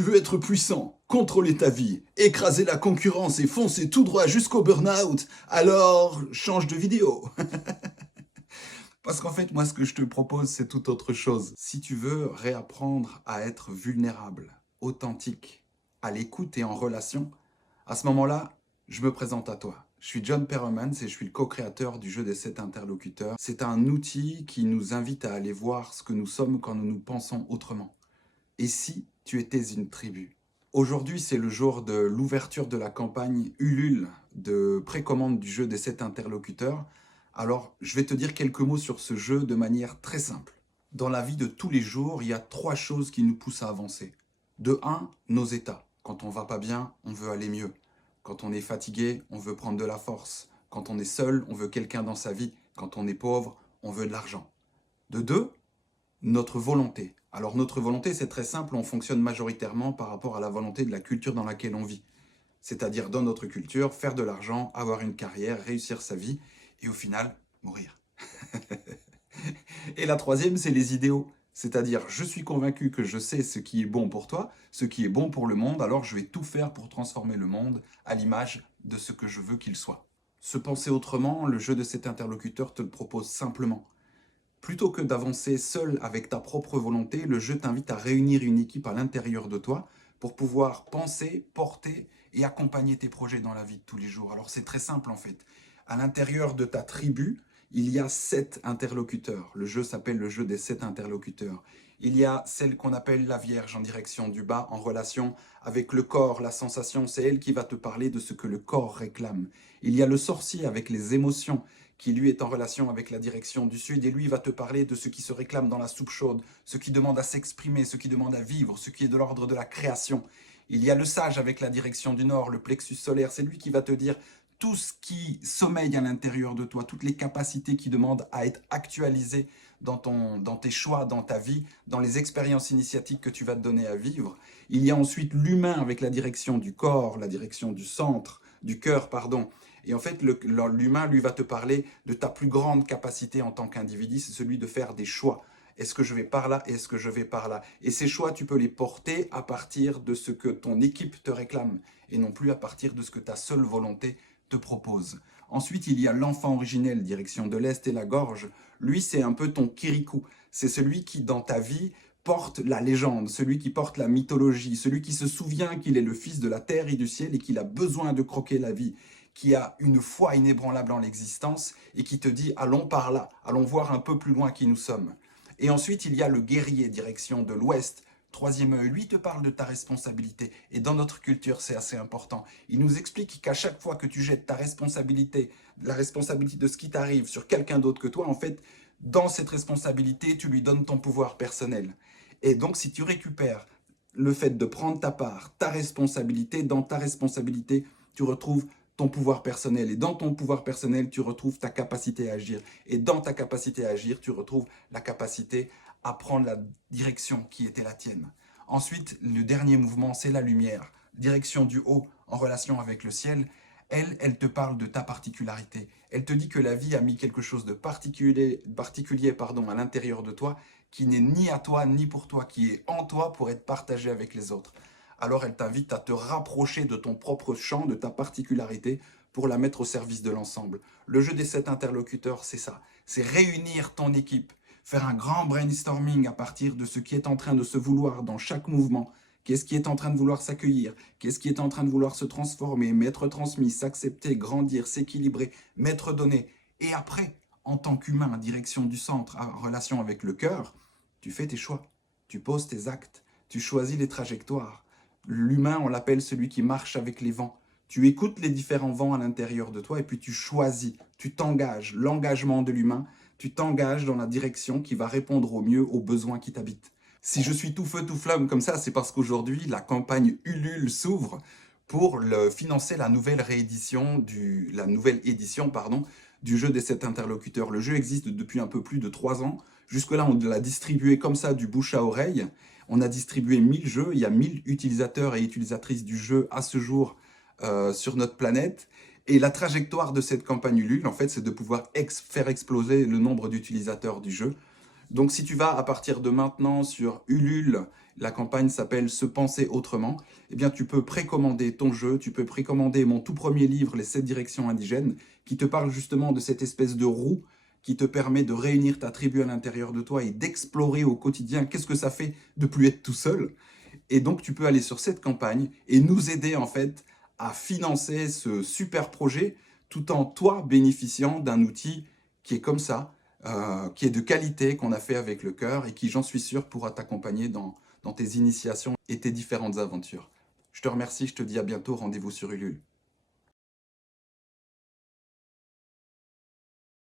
Tu veux être puissant, contrôler ta vie, écraser la concurrence et foncer tout droit jusqu'au burn-out? Alors, change de vidéo. Parce qu'en fait, moi, ce que je te propose, c'est tout autre chose. Si tu veux réapprendre à être vulnérable, authentique, à l'écoute et en relation, à ce moment-là, je me présente à toi. Je suis John Perromans et je suis le co-créateur du jeu des 7 interlocuteurs. C'est un outil qui nous invite à aller voir ce que nous sommes quand nous nous pensons autrement. Et si tu étais une tribu? Aujourd'hui, c'est le jour de l'ouverture de la campagne Ulule de précommande du jeu des 7 interlocuteurs. Alors, je vais te dire quelques mots sur ce jeu de manière très simple. Dans la vie de tous les jours, il y a 3 choses qui nous poussent à avancer. De 1, nos états. Quand on va pas bien, on veut aller mieux. Quand on est fatigué, on veut prendre de la force. Quand on est seul, on veut quelqu'un dans sa vie. Quand on est pauvre, on veut de l'argent. De 2, notre volonté. Alors notre volonté, c'est très simple, on fonctionne majoritairement par rapport à la volonté de la culture dans laquelle on vit. C'est-à-dire dans notre culture, faire de l'argent, avoir une carrière, réussir sa vie et au final, mourir. Et la troisième, c'est les idéaux. C'est-à-dire, je suis convaincu que je sais ce qui est bon pour toi, ce qui est bon pour le monde, alors je vais tout faire pour transformer le monde à l'image de ce que je veux qu'il soit. Se penser autrement, le jeu de cet interlocuteur te le propose simplement. Plutôt que d'avancer seul avec ta propre volonté, le jeu t'invite à réunir une équipe à l'intérieur de toi pour pouvoir penser, porter et accompagner tes projets dans la vie de tous les jours. Alors c'est très simple en fait. À l'intérieur de ta tribu, il y a 7 interlocuteurs. Le jeu s'appelle le jeu des 7 interlocuteurs. Il y a celle qu'on appelle la Vierge en direction du bas, en relation avec le corps, la sensation, c'est elle qui va te parler de ce que le corps réclame. Il y a le sorcier avec les émotions, qui lui est en relation avec la direction du sud, et lui va te parler de ce qui se réclame dans la soupe chaude, ce qui demande à s'exprimer, ce qui demande à vivre, ce qui est de l'ordre de la création. Il y a le sage avec la direction du nord, le plexus solaire, c'est lui qui va te dire tout ce qui sommeille à l'intérieur de toi, toutes les capacités qui demandent à être actualisées dans tes choix, dans ta vie, dans les expériences initiatiques que tu vas te donner à vivre. Il y a ensuite l'humain avec la direction du corps, la direction du centre, du cœur, pardon. Et en fait, l'humain, lui, va te parler de ta plus grande capacité en tant qu'individu, c'est celui de faire des choix. Est-ce que je vais par là? Est-ce que je vais par là? Et ces choix, tu peux les porter à partir de ce que ton équipe te réclame, et non plus à partir de ce que ta seule volonté te propose. Ensuite, il y a l'enfant originel, direction de l'Est et la gorge. Lui, c'est un peu ton kirikou. C'est celui qui, dans ta vie, porte la légende, celui qui porte la mythologie, celui qui se souvient qu'il est le fils de la terre et du ciel et qu'il a besoin de croquer la vie, qui a une foi inébranlable en l'existence et qui te dit allons par là, allons voir un peu plus loin qui nous sommes. Et ensuite, il y a le guerrier, direction de l'Ouest. Troisième œil, lui te parle de ta responsabilité. Et dans notre culture, c'est assez important. Il nous explique qu'à chaque fois que tu jettes ta responsabilité, la responsabilité de ce qui t'arrive sur quelqu'un d'autre que toi, en fait, dans cette responsabilité, tu lui donnes ton pouvoir personnel. Et donc, si tu récupères le fait de prendre ta part, ta responsabilité, dans ta responsabilité, tu retrouves ton pouvoir personnel. Et dans ton pouvoir personnel, tu retrouves ta capacité à agir. Et dans ta capacité à agir, tu retrouves la capacité à prendre la direction qui était la tienne. Ensuite, le dernier mouvement, c'est la lumière. Direction du haut en relation avec le ciel. Elle te parle de ta particularité. Elle te dit que la vie a mis quelque chose de particulier à l'intérieur de toi, qui n'est ni à toi ni pour toi, qui est en toi pour être partagé avec les autres. Alors elle t'invite à te rapprocher de ton propre champ, de ta particularité, pour la mettre au service de l'ensemble. Le jeu des 7 interlocuteurs, c'est ça. C'est réunir ton équipe, faire un grand brainstorming à partir de ce qui est en train de se vouloir dans chaque mouvement. Qu'est-ce qui est en train de vouloir s'accueillir? Qu'est-ce qui est en train de vouloir se transformer, m'être transmis, s'accepter, grandir, s'équilibrer, m'être donné? Et après, en tant qu'humain, en direction du centre, en relation avec le cœur, tu fais tes choix, tu poses tes actes, tu choisis les trajectoires. L'humain, on l'appelle celui qui marche avec les vents. Tu écoutes les différents vents à l'intérieur de toi et puis tu choisis, tu t'engages. L'engagement de l'humain, tu t'engages dans la direction qui va répondre au mieux aux besoins qui t'habitent. Si je suis tout feu, tout flamme comme ça, c'est parce qu'aujourd'hui, la campagne Ulule s'ouvre pour financer la nouvelle édition du jeu des 7 interlocuteurs. Le jeu existe depuis un peu plus de 3 ans. Jusque-là, on l'a distribué comme ça, du bouche à oreille. On a distribué 1000 jeux. Il y a 1000 utilisateurs et utilisatrices du jeu à ce jour sur notre planète. Et la trajectoire de cette campagne Ulule, en fait, c'est de pouvoir faire exploser le nombre d'utilisateurs du jeu. Donc si tu vas à partir de maintenant sur Ulule, La campagne s'appelle Se penser autrement. Eh bien, tu peux précommander ton jeu, tu peux précommander mon tout premier livre, Les 7 directions indigènes, qui te parle justement de cette espèce de roue qui te permet de réunir ta tribu à l'intérieur de toi et d'explorer au quotidien qu'est-ce que ça fait de plus être tout seul. Et donc, tu peux aller sur cette campagne et nous aider en fait à financer ce super projet tout en toi bénéficiant d'un outil qui est comme ça, qui est de qualité, qu'on a fait avec le cœur et qui, j'en suis sûr, pourra t'accompagner dans tes initiations et tes différentes aventures. Je te remercie, je te dis à bientôt, rendez-vous sur Ulule.